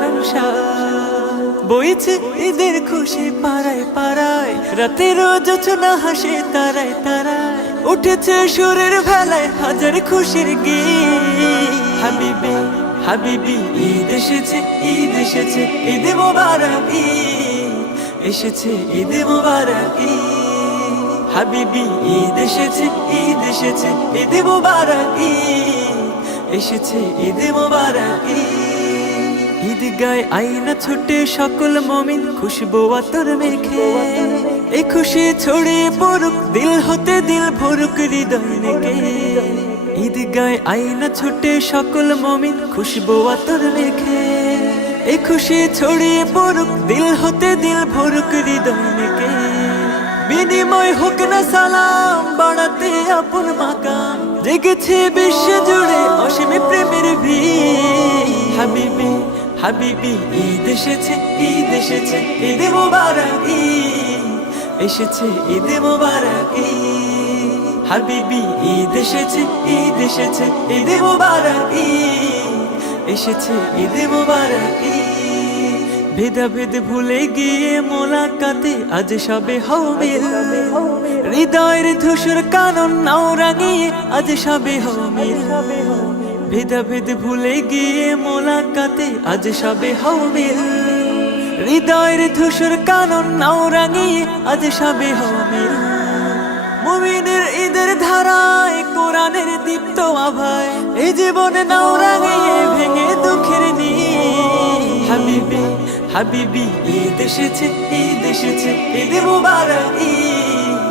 নানান বইছে ঈদের খুশি পাড়ায় পাড়ায়, রাতের যোচনা হাসে তারায় তারায়, উঠেছে সুরের ভেলায় হাজার খুশির গীত। হাবিবি হাবিবি ঈদ এসেছে, ঈদ এসেছে, ঈদ মোবারক ঈদ এসেছে, ঈদ মোবারক ঈদ। হাবিবি ঈদ এসেছে, ঈদ এসেছে, ঈদ মোবারক ঈদ এসেছে, ঈদ মোবারক ঈদ। ঈদ গায় আইনা ছুটে সকল মুমিন, খুশবু আতর মেখে, এই খুশি ছড়িয়ে পড়ুক দিল হতে দিল ভরুক হৃদয় নেকে। ঈদ গায় আইনা ছুটে সকল মুমিন, খুশবু আতর মেখে, এই খুশি ছড়িয়ে পড়ুক দিল হতে দিল ভরুক হৃদয় নেকে। বিনিময় হোক না সালাম, বাড়াতে আপন মাকাম, জেগেছে বিশ্ব জুড়ে অসীম প্রেমের ভিড়। হাবিবি হাবিবি ঈদ এসেছে, ঈদ এসেছে, ঈদ মোবারক ঈদ এসেছে, ঈদ মোবারক ঈদ। হাবিবি ঈদ এসেছে, ঈদ এসেছে, ঈদ মোবারক ঈদ এসেছে, ঈদ মোবারক ঈদ। ভেদাভেদ ভুলে গিয়ে মোলাকাতে আজ সবে হও মিল, হৃদয়ের ধূসর কানন নাও রাঙিয়ে আজ সবে হও মিল। ভেদাভেদ ভুলে গিয়ে মোলাকাতে আজ সবে হও মিল, হৃদয়ের ধূসর কানন নাও রাঙিয়ে আজ সবে হও মিল। মুমিনের ঈদের ধারায় কোরআনের দীপ্ত আভায়, এই জীবনে নাও রাঙিয়ে ভেঙে দুঃখের নীড়। হাবিবি হাবিবি ঈদ এসেছে, ঈদ এসেছে, ঈদ মোবারক ঈদ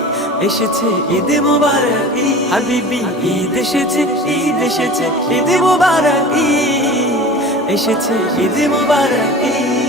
এসেছে, ঈদ মোবারক ঈদ। হাবিবি ঈদ এসেছে, ঈদ এসেছে, ঈদ মোবারক ঈদ এসেছে, ঈদ মোবারক ঈদ।